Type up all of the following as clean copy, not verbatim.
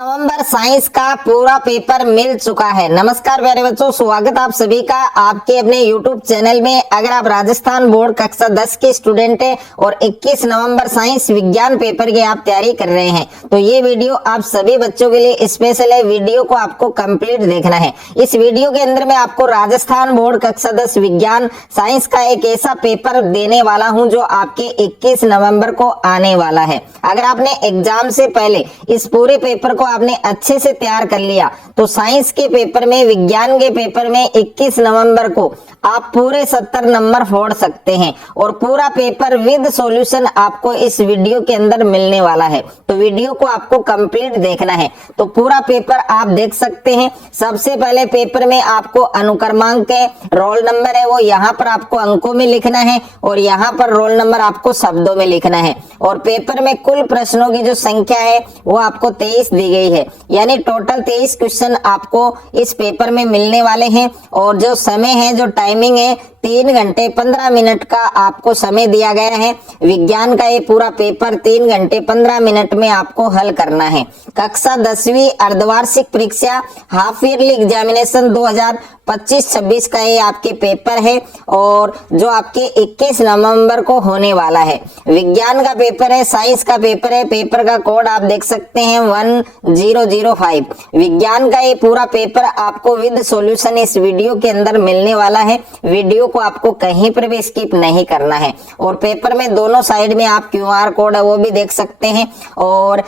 नवंबर science का पूरा paper मिल चुका है। नमस्कार प्यारे बच्चों, स्वागत आप सभी का आपके अपने YouTube चैनल में। अगर आप राजस्थान बोर्ड कक्षा 10 के स्टूडेंट हैं और 21 नवंबर साइंस विज्ञान पेपर की आप तैयारी कर रहे हैं तो ये वीडियो आप सभी बच्चों के लिए स्पेशल है। वीडियो को आपको कंप्लीट देखना है। इस वीडियो के अंदर मैं आपको राजस्थान बोर्ड कक्षा 10 विज्ञान साइंस का एक ऐसा पेपर देने वाला हूं जो आपके 21 नवंबर को आने वाला है। अगर आपने एग्जाम से पहले इस पूरे पेपर को आपने अच्छे से तैयार कर लिया तो साइंस के पेपर में, विज्ञान के पेपर में 21 नवंबर को आप पूरे 70 नंबर फोड़ सकते हैं और पूरा पेपर विद सॉल्यूशन आपको इस वीडियो के अंदर मिलने वाला है। तो वीडियो को आपको कंप्लीट देखना है। तो पूरा पेपर आप देख सकते हैं। सबसे पहले पेपर में आपको अनुक्रमांक है, रोल नंबर है वो यहाँ पर आपको अंकों में लिखना है और यहाँ पर रोल नंबर आपको शब्दों में लिखना है। और पेपर में कुल प्रश्नों की जो संख्या है वो आपको 23 दी गई है, यानी टोटल 23 क्वेश्चन आपको इस पेपर में मिलने वाले हैं। और जो समय है, जो टाइमिंग है, 3 घंटे 15 मिनट का आपको समय दिया गया है। विज्ञान का ये पूरा पेपर 3 घंटे 15 मिनट में आपको हल करना है। कक्षा 10वीं अर्धवार्षिक परीक्षा हाफ ईयरली एग्जामिनेशन 2025-26 का ये आपके पेपर है और जो आपके 21 नवंबर को होने वाला है। विज्ञान का पेपर है, साइंस का पेपर है। पेपर का कोड आप देख सकते हैं 1005। विज्ञान का ये पूरा पेपर आपको विद सॉल्यूशन इस वीडियो के अंदर मिलने वाला है। वीडियो को आपको कहीं पर भी स्किप नहीं करना है। और पेपर में दोनों साइड में आप QR कोड है वो भी देख सकते हैं और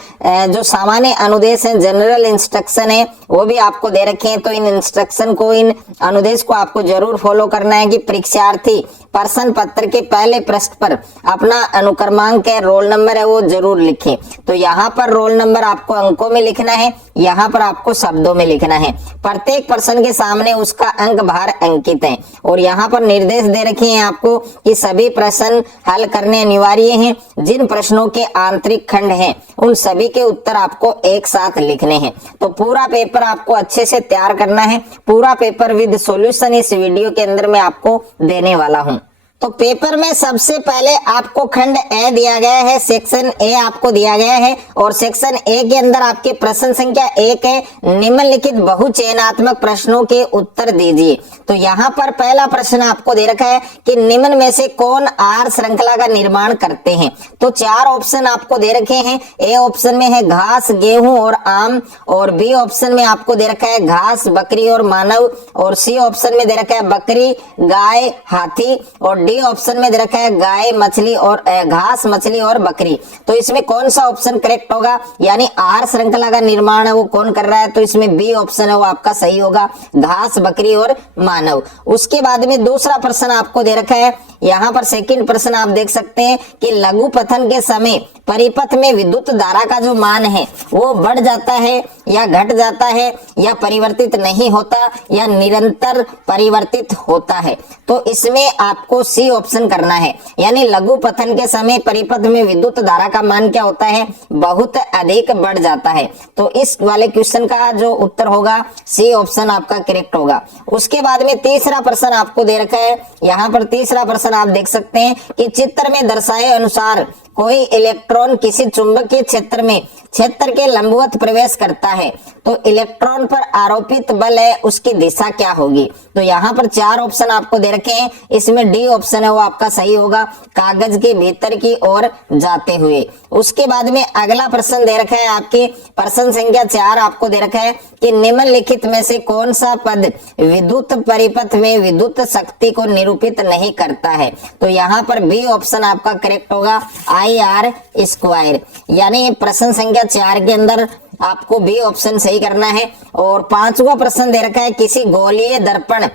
जो सामान्य अनुदेश है, जनरल इंस्ट्रक्शन है वो भी आपको दे रखे हैं। तो इन इंस्ट्रक्शन को, इन अनुदेश को आपको जरूर फॉलो करना है कि परीक्षार्थी प्रश्न पत्र के पहले पृष्ठ पर अपना अनुक्रमांक है, रोल नंबर है वो जरूर लिखें। तो यहाँ पर रोल नंबर आपको अंकों में लिखना है, यहाँ पर आपको शब्दों में लिखना है। प्रत्येक प्रश्न के सामने उसका अंक भार अंकित है और यहाँ पर निर्देश दे रखे हैं आपको कि सभी प्रश्न हल करने अनिवार्य हैं। जिन प्रश्नों के आंतरिक खंड हैं उन सभी के उत्तर आपको एक साथ लिखने हैं। तो पूरा पेपर आपको अच्छे से तैयार करना है। पूरा पेपर विद सॉल्यूशन इस वीडियो के अंदर मैं आपको देने वाला हूँ। तो पेपर में सबसे पहले आपको खंड ए दिया गया है, सेक्शन ए आपको दिया गया है और सेक्शन ए के अंदर आपके प्रश्न संख्या 1 है, निम्नलिखित बहुचयनात्मक प्रश्नों के उत्तर दीजिए। तो यहाँ पर पहला प्रश्न आपको दे रखा है कि निम्न में से कौन आहार श्रृंखला का निर्माण करते हैं। तो 4 ऑप्शन आपको दे रखे हैं। ए ऑप्शन में है घास, गेहूं और आम, और बी ऑप्शन में आपको दे रखा है घास, बकरी और मानव, और सी ऑप्शन में दे रखा है बकरी, गाय, हाथी, और डी ऑप्शन में दे रखा है गाय, मछली और घास, मछली और बकरी। तो इसमें कौन सा ऑप्शन करेक्ट होगा, यानी आहार श्रृंखला का निर्माण है वो कौन कर रहा है। तो इसमें बी ऑप्शन है वो आपका सही होगा, घास, बकरी और मानव। उसके बाद में दूसरा प्रश्न आपको दे रखा है। यहाँ पर सेकंड प्रश्न आप देख सकते हैं कि लघु पथन के समय परिपथ में विद्युत धारा का जो मान है वो बढ़ जाता है या घट जाता है या परिवर्तित नहीं होता या निरंतर परिवर्तित होता है। तो इसमें आपको सी ऑप्शन करना है, यानी लघु पथन के समय परिपथ में विद्युत धारा का मान क्या होता है, बहुत अधिक बढ़ जाता है। तो इस वाले क्वेश्चन का जो उत्तर होगा सी ऑप्शन आपका करेक्ट होगा। उसके बाद में तीसरा प्रश्न आपको दे रखा है। यहाँ पर तीसरा प्रश्न आप देख सकते हैं कि चित्र में दर्शाए अनुसार कोई इलेक्ट्रॉन किसी चुंबकीय क्षेत्र के लंबवत प्रवेश करता है तो इलेक्ट्रॉन पर आरोपित बल है उसकी दिशा क्या होगी। तो यहाँ पर 4 ऑप्शन आपको दे रखे हैं। इसमें डी ऑप्शन है वो आपका सही होगा, कागज के भीतर की ओर जाते हुए। उसके बाद में अगला प्रश्न दे रखा है आपके प्रश्न संख्या 4 आपको दे रखा है कि निम्नलिखित में से कौन सा पद विद्युत परिपथ में विद्युत शक्ति को निरूपित नहीं करता है। तो यहाँ पर बी ऑप्शन आपका करेक्ट होगा, IR², यानी प्रश्न संख्या 4 के अंदर आपको बी ऑप्शन सही करना है। और 5वां प्रश्न दे रखा है किसी गोलीय दर्पण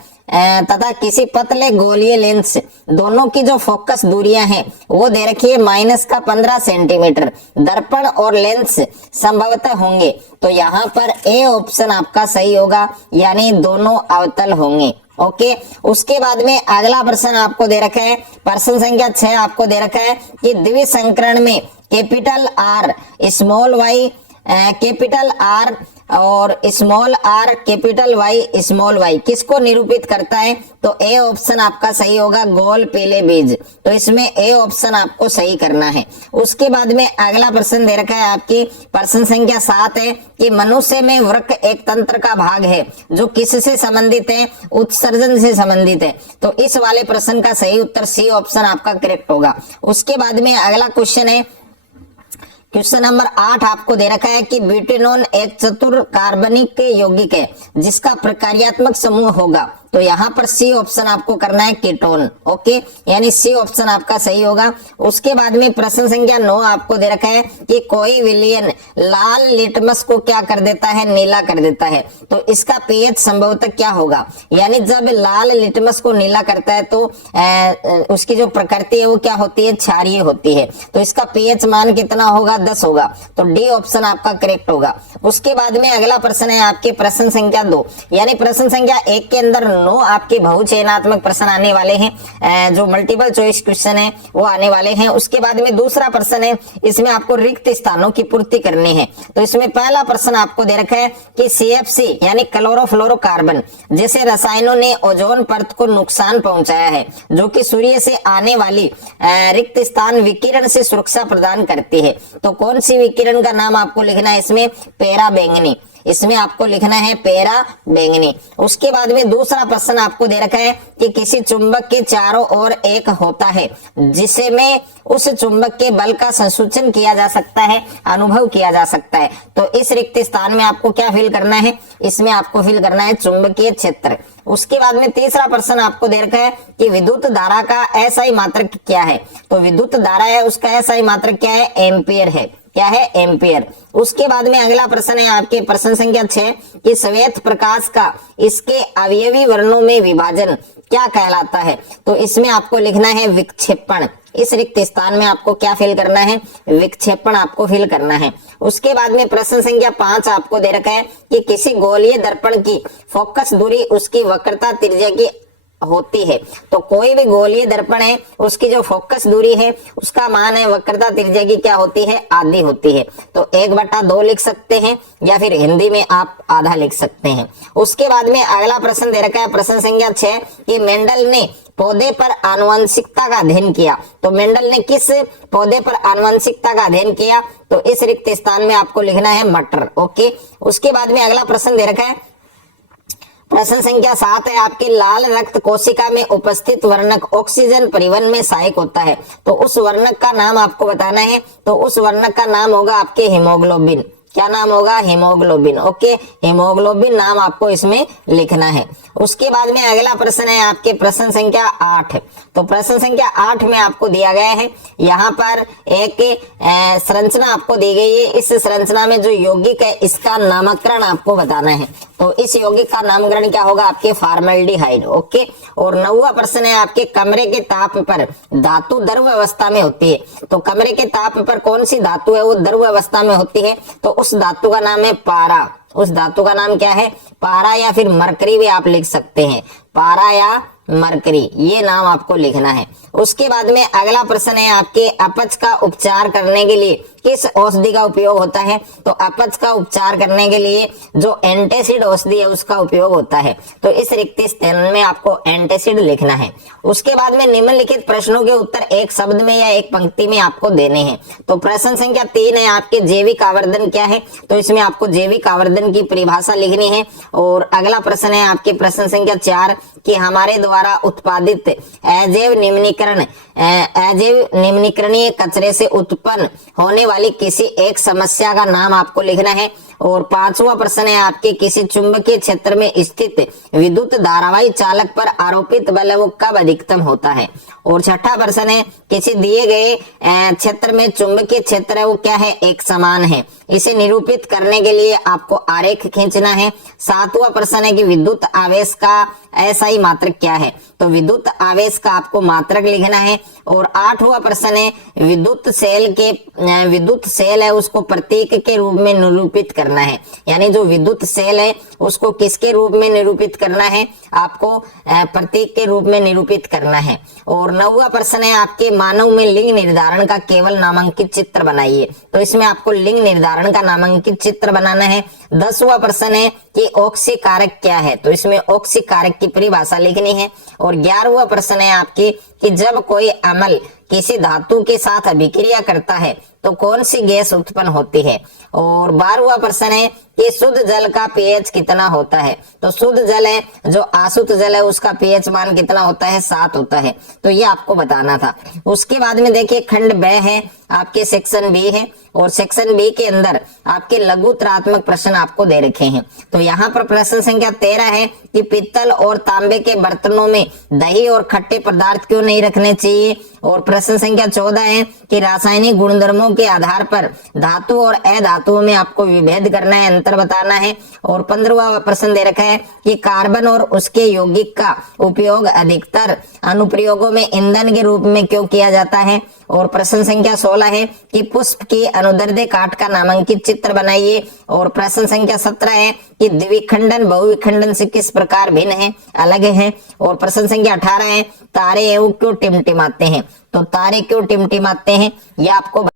तथा किसी पतले गोलीय लेंस दोनों की जो फोकस दूरियां हैं वो दे रखी है -15 सेंटीमीटर। दर्पण और लेंस संभवतः होंगे। तो यहाँ पर ए ऑप्शन आपका सही होगा, यानी दोनों अवतल होंगे। ओके। उसके बाद में अगला प्रश्न आपको दे रखा है, प्रश्न संख्या 6 आपको दे रखा है कि द्विसंकरण में capital R, small y, capital R और small R capital Y small Y किसको निरूपित करता है? तो ए ऑप्शन आपका सही होगा, गोल पीले बीज। तो इसमें ए ऑप्शन आपको सही करना है। उसके बाद में अगला प्रश्न दे रखा है आपकी प्रश्न संख्या 7 है कि मनुष्य में वृक्क एक तंत्र का भाग है जो किससे संबंधित है? उत्सर्जन से संबंधित है। तो इस वाले प्रश्न का सही उत्तर सी ऑप्शन आपका करेक्ट होगा। उसके बाद में अगला क्वेश्चन है, क्वेश्चन नंबर 8 आपको दे रखा है कि ब्यूटेनॉन एक चतुर कार्बनिक यौगिक है जिसका प्रकार्यात्मक समूह होगा। तो यहाँ पर सी ऑप्शन आपको करना है, कीटोन। ओके, यानी सी ऑप्शन आपका सही होगा। उसके बाद में प्रश्न संख्या 9 आपको दे रखा है कि कोई विलयन लाल लिटमस को क्या कर देता है? नीला कर देता है। तो इसका पीएच संभवतः क्या होगा? यानी जब लाल लिटमस को नीला करता है तो उसकी जो प्रकृति है वो क्या होती है? क्षारीय होती है। तो इसका पीएच मान कितना होगा? 10 होगा। तो डी ऑप्शन आपका करेक्ट होगा। उसके बाद में अगला प्रश्न है आपके प्रश्न संख्या 2, यानी प्रश्न संख्या 1 के अंदर 9 आपके बहुचयनात्मक प्रश्न आने वाले हैं, जो मल्टीपल चॉइस क्वेश्चन है वो आने वाले हैं। उसके बाद में दूसरा प्रश्न है, इसमें आपको रिक्त स्थानों की पूर्ति करनी है। तो इसमें पहला प्रश्न आपको दे रखा है कि CFC यानी क्लोरोफ्लोरोकार्बन जैसे रसायनों ने ओजोन परत को नुकसान पहुंचाया है जो कि सूर्य से आने वाली रिक्त स्थान विकिरण से सुरक्षा प्रदान करती है। तो कौन सी विकिरण का नाम आपको लिखना है? इसमें पैरा बैंगनी, इसमें आपको लिखना है पैरा बैंगनी। उसके बाद में दूसरा प्रश्न आपको दे रखा है कि किसी चुंबक के चारों ओर एक होता है जिसे में उस चुंबक के बल का संसूचन किया जा सकता है, अनुभव किया जा सकता है। तो इस रिक्त स्थान में आपको क्या फिल करना है? इसमें आपको फिल करना है चुंबकीय क्षेत्र। उसके बाद में तीसरा प्रश्न आपको दे रखा है कि विद्युत धारा का एसआई मात्रक क्या है? तो विद्युत धारा है उसका एसआई मात्रक क्या है? एम्पियर है। क्या है? एम्पियर। उसके बाद में अगला प्रश्न है आपके प्रश्न संख्या 6 कि श्वेत प्रकाश का इसके अवयवी वर्णों में विभाजन क्या कहलाता है? तो इसमें आपको लिखना है विक्षेपण। इस रिक्त स्थान में आपको क्या फिल करना है? विक्षेपण आपको फिल करना है। उसके बाद में प्रश्न संख्या 5 आपको दे रखा है कि किसी गोलीय दर्पण की फोकस दूरी उसकी वक्रता त्रिज्या की होती है। तो कोई भी गोलीय दर्पण है उसकी जो फोकस दूरी है उसका मान है वक्रता त्रिज्या की क्या होती है? आधी होती है। तो 1/2 लिख सकते हैं या फिर हिंदी में आप आधा लिख सकते हैं। उसके बाद में अगला प्रश्न दे रखा है प्रश्न संख्या 6 कि मेंडल ने पौधे पर आनुवंशिकता का अध्ययन किया। तो मेंडल ने किस पौधे पर आनुवंशिकता का अध्ययन किया? तो इस रिक्त स्थान में आपको लिखना है मटर। ओके, उसके बाद में अगला प्रश्न दे रखा है प्रश्न संख्या 7 है आपकी लाल रक्त कोशिका में उपस्थित वर्णक ऑक्सीजन परिवहन में सहायक होता है। तो उस वर्णक का नाम आपको बताना है। तो उस वर्णक का नाम होगा आपके हीमोग्लोबिन। क्या नाम होगा? हीमोग्लोबिन। ओके, हीमोग्लोबिन नाम आपको इसमें लिखना है। उसके बाद में अगला प्रश्न है आपके प्रश्न संख्या 8। तो प्रश्न संख्या 8 में आपको दिया गया है, यहाँ पर एक संरचना आपको दी गई है। इस संरचना में जो यौगिक है इसका नामकरण आपको बताना है। तो इस यौगिक का नामकरण क्या होगा? आपके फॉर्मल्डिहाइड। ओके, और 9वां प्रश्न है आपके कमरे के ताप पर धातु द्रव अवस्था में होती है। तो कमरे के ताप पर कौन सी धातु है वो द्रव अवस्था में होती है? तो उस धातु का नाम है पारा। उस धातु का नाम क्या है? पारा या फिर मरकरी भी आप लिख सकते हैं। पारा या मरकरी, ये नाम आपको लिखना है। उसके बाद में अगला प्रश्न है आपके अपच का उपचार करने के लिए किस औषधि का उपयोग होता है? तो अपच का उपचार करने के लिए जो एंटासिड औषधि है उसका उपयोग होता है। तो इस रिक्त स्थान में आपको एंटासिड लिखना है। उसके बाद में निम्नलिखित प्रश्नों के उत्तर एक शब्द में या एक पंक्ति में आपको देने हैं। तो प्रश्न संख्या 3 है आपके जैविक आवर्धन क्या है? तो इसमें आपको जैविक आवर्धन की परिभाषा लिखनी है। और अगला प्रश्न है आपके प्रश्न संख्या 4 कि हमारे द्वारा उत्पादित अजैव निम्नीकरणीय कचरे से उत्पन्न होने वाली किसी एक समस्या का नाम आपको लिखना है। और 5वां प्रश्न है आपके किसी चुंबकीय क्षेत्र में स्थित विद्युत धारावाही चालक पर आरोपित बल वो कब अधिकतम होता है? और 6ठा प्रश्न है किसी दिए गए क्षेत्र में चुंबकीय क्षेत्र है वो क्या है? एक समान है। इसे निरूपित करने के लिए आपको आरेख खींचना है। 7वां प्रश्न है कि विद्युत आवेश का एसआई मात्रक क्या है? तो विद्युत आवेश का आपको मात्रक लिखना है। और 8वां प्रश्न है विद्युत सेल है उसको प्रतीक के रूप में निरूपित करना है। यानी जो विद्युत सेल है उसको किसके रूप में निरूपित करना है? आपको प्रतीक के रूप में निरूपित करना है। और 9वां प्रश्न है आपके मानव में लिंग निर्धारण का केवल नामांकित चित्र बनाइए। तो इसमें आपको लिंग निर्धारण का नामांकित चित्र बनाना है। 10वां प्रश्न है कि ऑक्सी कारक क्या है, तो इसमें ऑक्सी कारक की परिभाषा लिखनी है। और 11वां प्रश्न है आपकी कि जब कोई अम्ल किसी धातु के साथ अभिक्रिया करता है तो कौन सी गैस उत्पन्न होती है। और 12वां प्रश्न है कि शुद्ध जल का पीएच कितना होता है, तो शुद्ध जल है जो अशुद्ध जल है उसका पीएच मान कितना होता है, 7 होता है। तो ये आपको बताना था। उसके बाद में देखिए खंड ब है आपके सेक्शन बी है, और सेक्शन बी के अंदर आपके लघुतरात्मक प्रश्न आपको दे रखे हैं। तो यहाँ पर प्रश्न संख्या 13 है कि पित्तल और तांबे के बर्तनों में दही और खट्टे पदार्थ क्यों नहीं रखने चाहिए। और प्रश्न संख्या 14 है कि रासायनिक गुणधर्मों के आधार पर धातु और अधातुओं में आपको विभेद करना है, अंतर बताना है। और 15वां प्रश्न दे रखा है कि कार्बन और उसके यौगिक का उपयोग अधिकतर अनुप्रयोगों में ईंधन के रूप में क्यों किया जाता है। और प्रश्न संख्या 16 है कि पुष्प की अनुदैर्ध्य काट का नामांकित चित्र बनाइए। और प्रश्न संख्या 17 है कि द्विखंडन बहुविखंडन से किस प्रकार भिन्न है, अलग है। और प्रश्न संख्या 18 है तारे एवं क्यों टिमटिमाते हैं, तो तारे क्यों टिमटिमाते हैं ये आपको